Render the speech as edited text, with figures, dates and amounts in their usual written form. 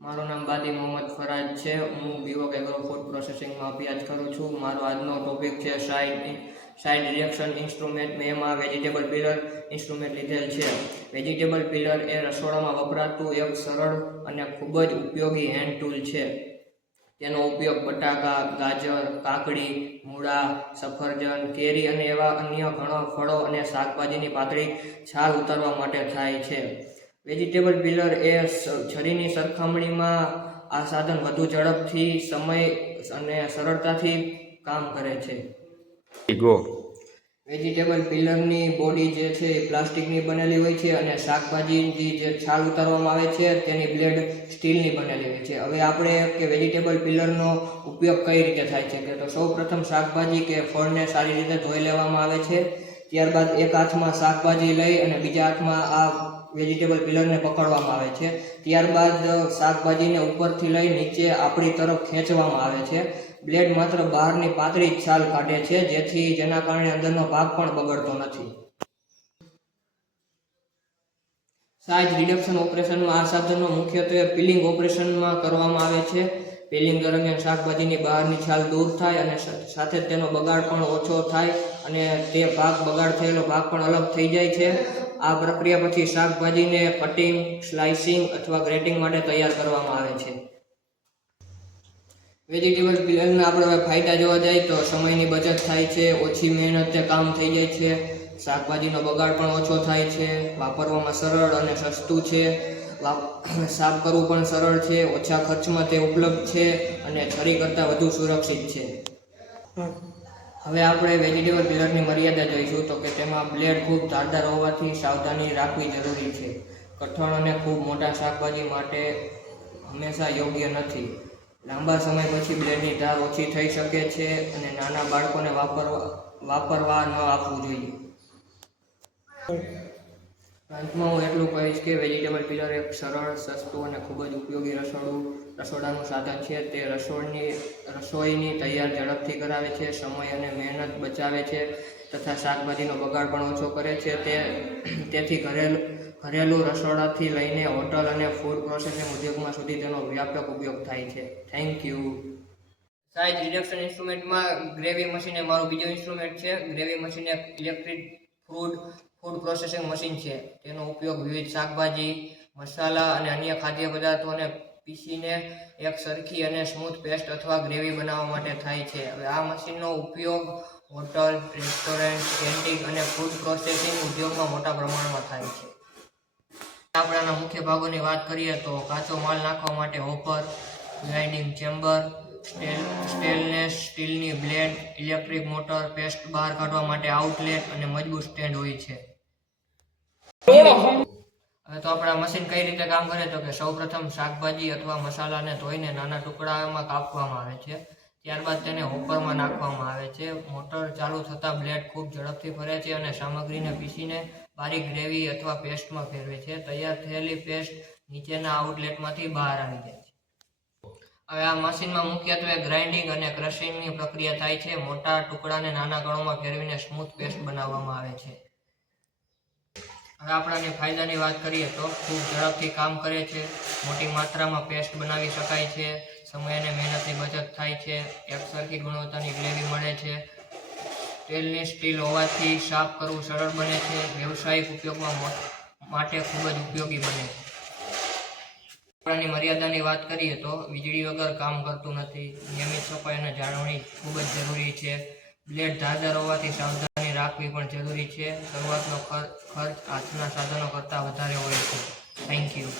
મારું નામ બાદી મોહમ્મદ ફરાજ છે। હું બીવોક એગ્રો ફૂડ પ્રોસેસિંગમાં અભ્યાસ કરું છું। મારો આજનો ટોપિક છે સાઇડ રિએક્શન ઇન્સ્ટ્રુમેન્ટ। મેં એમાં વેજીટેબલ પીલર ઇન્સ્ટ્રુમેન્ટ લીધેલ છે। વેજીટેબલ પીલર એ રસોડામાં વપરાતું એક સરળ અને ખૂબ જ ઉપયોગી હેન્ડ ટૂલ છે। તેનો ઉપયોગ બટાકા, ગાજર, કાકડી, મૂળા, સફરજન, કેરી અને એવા અન્ય ઘણા ફળો અને શાકભાજીની પાતળી છાલ ઉતારવા માટે થાય છે। વેજીટેબલ પીલર એ છરીની સરખામણીમાં આ સાધન વધુ ઝડપથી, સમય અને સરળતાથી કામ કરે છે। વેજીટેબલ પીલરની બોડી જે છે એ પ્લાસ્ટિકની બનેલી હોય છે અને શાકભાજીની જે છાલ ઉતારવામાં આવે છે તેની બ્લેડ સ્ટીલની બનેલી હોય છે। હવે આપણે કે વેજીટેબલ પીલરનો ઉપયોગ કઈ રીતે થાય છે કે તો સૌ પ્રથમ શાકભાજી કે ફળને સારી રીતે ધોઈ લેવામાં આવે છે। ત્યારબાદ એક હાથમાં શાકભાજી લઈ અને બીજા હાથમાં આ વેજીટેબલ પીલરને પકડવામાં આવે છે। ત્યારબાદ શાકભાજીને ઉપરથી લઈ નીચે આપણી તરફ ખેંચવામાં આવે છે। બ્લેડ માત્ર બહારની પાતળી છાલ કાઢે છે, જેના કારણે અંદરનો ભાગ પણ બગડતો નથી। સાઇઝ રિડક્શન ઓપરેશનમાં આ સાધનનો મુખ્યત્વે પીલિંગ ઓપરેશનમાં કરવામાં આવે છે। પીલિંગ દરમિયાન શાકભાજીની બહારની છાલ દૂર થાય અને સાથે તેનો બગાડ પણ ઓછો થાય અને તે બગાડ થયેલો ભાગ પણ અલગ થઈ જાય છે। આ પ્રક્રિયા પછી શાકભાજીને કટિંગ, સ્લાઇસિંગ અથવા ગ્રેટિંગ માટે તૈયાર કરવામાં આવે છે। વેજીટેબલ પીલરના આપણે ફાયદા જોવા જઈએ તો સમયની બચત થાય છે, ઓછી મહેનતે કામ થઈ જાય છે, શાકભાજીનો બગાડ પણ ઓછો થાય છે, વાપરવામાં સરળ અને સસ્તું છે, સાફ કરવું પણ સરળ છે, ઓછા ખર્ચમાં તે ઉપલબ્ધ છે અને છરી કરતાં વધુ સુરક્ષિત છે। હવે આપણે વેજીટેબલ પીલરની મર્યાદા જોઈશું તો કે તેમાં બ્લેડ ખૂબ ધારદાર હોવાથી સાવધાની રાખવી જરૂરી છે। કઠણ અને ખૂબ મોટા શાકભાજી માટે હંમેશા યોગ્ય નથી। લાંબા સમય પછી બ્લેડની ધાર ઓછી થઈ શકે છે અને નાના બાળકોને વાપરવા ન આપવું જોઈએ। અંતમાં હું એટલું કહીશ કે વેજીટેબલ પીલર એક સરળ, સસ્તું અને ખૂબ જ ઉપયોગી રસોડાનું સાધન છે। તે રસોઈની તૈયાર ઝડપથી કરાવે છે, સમય અને મહેનત બચાવે છે તથા શાકભાજીનો બગાડ પણ ઓછો કરે છે। તેથી ઘરેલું રસોડાથી લઈને હોટલ અને ફૂડ પ્રોસેસિંગ ઉદ્યોગમાં સુધી તેનો વ્યાપક ઉપયોગ થાય છે। Thank you. સાઇઝ રિડક્શન ઇન્સ્ટ્રુમેન્ટમાં ગ્રેવી મશીન એ મારું બીજું ઇન્સ્ટ્રુમેન્ટ છે। ગ્રેવી મશીન એક ઇલેક્ટ્રિક ફૂડ પ્રોસેસિંગ મશીન છે। તેનો ઉપયોગ વિવિધ શાકભાજી, મસાલા અને અન્ય ખાદ્ય પદાર્થોને પીસીને એક સરખી અને સ્મૂથ પેસ્ટ અથવા ગ્રેવી બનાવવા માટે થાય છે। હવે આ મશીનનો ઉપયોગ હોટલ, રેસ્ટોરન્ટ, કેન્ટીન અને ફૂડ પ્રોસેસિંગ ઉદ્યોગમાં મોટા પ્રમાણમાં થાય છે। આપણાના મુખ્ય ભાગોની વાત કરીએ તો કાચો માલ નાખવા માટે હોપર, ગ્રાઇન્ડિંગ ચેમ્બર, સ્ટેનલેસ સ્ટીલની બ્લેડ, ઇલેક્ટ્રિક મોટર, પેસ્ટ બહાર કાઢવા માટે આઉટલેટ અને મજબૂત સ્ટેન્ડ હોય છે। હવે તો આપણા મશીન કઈ રીતે કામ કરે તો કે સૌપ્રથમ શાકભાજી અથવા મસાલાને ધોઈને નાના ટુકડામાં કાપવામાં આવે છે। ત્યારબાદ તેને હોપરમાં નાખવામાં આવે છે। મોટર ચાલુ થતાં બ્લેડ ખૂબ ઝડપથી ફરે છે અને સામગ્રીને પીસીને બારીક ગ્રેવી અથવા પેસ્ટમાં ફેરવે છે। તૈયાર થયેલી પેસ્ટ નીચેના આઉટલેટમાંથી બહાર આવી જાય છે। હવે આ મશીનમાં મુખ્યત્વે ગ્રાઇન્ડિંગ અને ક્રશિંગની પ્રક્રિયા થાય છે। મોટા ટુકડાને નાના કણોમાં ફેરવીને સ્મૂથ પેસ્ટ બનાવવામાં આવે છે। હવે આપણાને ફાયદાની વાત કરીએ તો ખૂબ ઝડપથી કામ કરે છે, મોટી માત્રામાં પેસ્ટ બનાવી શકાય છે, સમય અને મહેનતની બચત થાય છે, એકસરખી ગુણવત્તાની ગ્રેવી મળે છે, સ્ટેનલેસ સ્ટીલ હોવાથી સાફ કરવું સરળ બને છે, વ્યવસાયિક ઉપયોગમાં માટે ખૂબ જ ઉપયોગી બને છે। આપણાની મર્યાદાની વાત કરીએ તો વીજળી વગર કામ કરતું નથી, નિયમિત સફાઈ અને જાળવણી ખૂબ જ જરૂરી છે, બ્લેડ ધારદાર હોવાથી સાવધાની રાખવી પણ જરૂરી છે, શરૂઆતનો ખર્ચ આજના સાધનો કરતાં વધારે હોય છે। Thank you.